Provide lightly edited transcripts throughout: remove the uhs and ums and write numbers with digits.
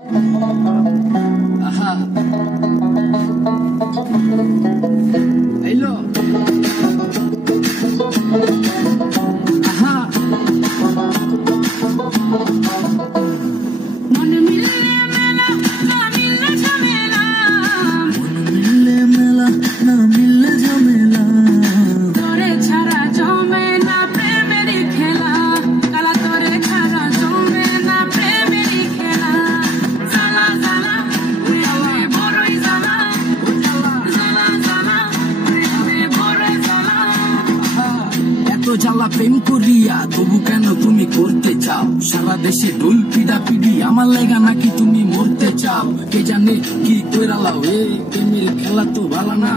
Aha. Hello. Aha. मन मिलने मेला ना मिलने झमेला मन मिलने मेला ना मिलने झमेला तोरे छाड़ा जमे ना प्रेमेरी खेला काला तोरे छाड़ा जमे ना प्रेमेरी खेला साला साला उठावे बड़ई साला साला साला उठावे बड़ई साला এত জ্বালা প্রেম করিয়া তবু কেন তুমি করতে চাও সারা দেশে ঢোল পিডা পিডি আমার লেগা নাকি তুমি মরতে চাও কে জানে কি কইরালাও এই প্রেমের খেলা তো ভালো না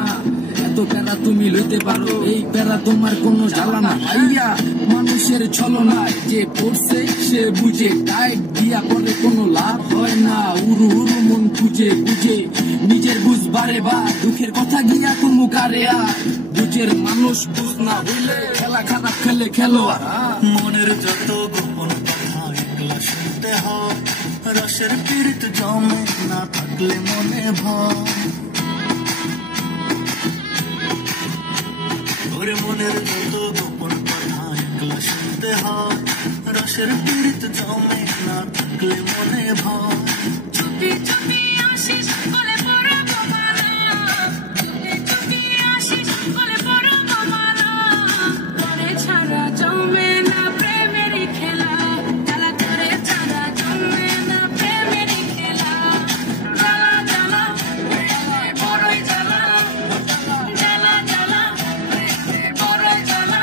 এত প্যারা তুমি লইতে পারো এই প্যারা তোমার কোনো জ্বালা না ভাইয়া মানুষের ছলনায় যে পড়ছে সে বুঝে টাইট দিয়া করে কোনো লাভ হয় না উরু উরু মন খুঁজে বুঝে নিজের বুঝ বারে বা দুঃখের কথা গিয়া তুমি কারে আর দুঃখের মানুষ বুঝ না হইলে খেলা খারাপ খেলে খেলোয়াড় মনের যত গোপন কথা একলা শুনতে হয় রসের পীড়িত জমে না থাকলে মনে ভয় ওরে মনের যত গোপন কথা একলা শুনতে হয় রসের পীড়িত জমে না থাকলে মনে ভয় চুপি চুপি আসিস বলে বড় বাবারা চুপি চুপি আসিস বলে বড় বাবারা তোরে ছাড়া জমে না প্রেমেরই খেলা জ্বালা তোরে ছাড়া জমে না প্রেমেরই খেলা জ্বালা জ্বালা বড়ই জ্বালা জ্বালা জ্বালা বড়ই জ্বালা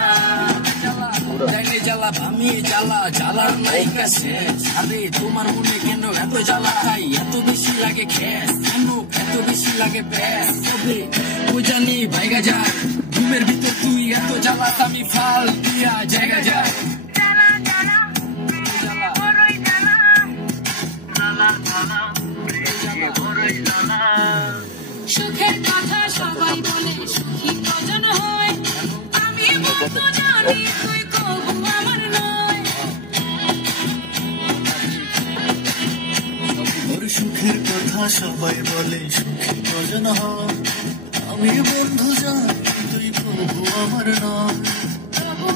জানি জ্বালা ভামিয়ে জ্বালা জ্বালার নাই কাছে আরে তোমার মনে কেন এত জ্বালা তাই এত বেশি লাগে খেস কেন এত বেশি লাগে ব্যাস তবে ও জানি ভাইগা যায় ঘুমের ভিতর তুই এত জ্বালা আমি ফাল দিয়া জায়গা যায় জ্বালা জ্বালা জ্বালা বড়ই জ্বালা জ্বালা জ্বালা বড়ই জ্বালা সুখের কথা সবাই বলে সুখী কজন হয় আমি বলতো জানি তুই কবু আমার নয় ওর সুখের কথা সবাই বলে সুখী কজন হয় আমি বন্ধু জানি তুই প্রভু আমার নয় তবু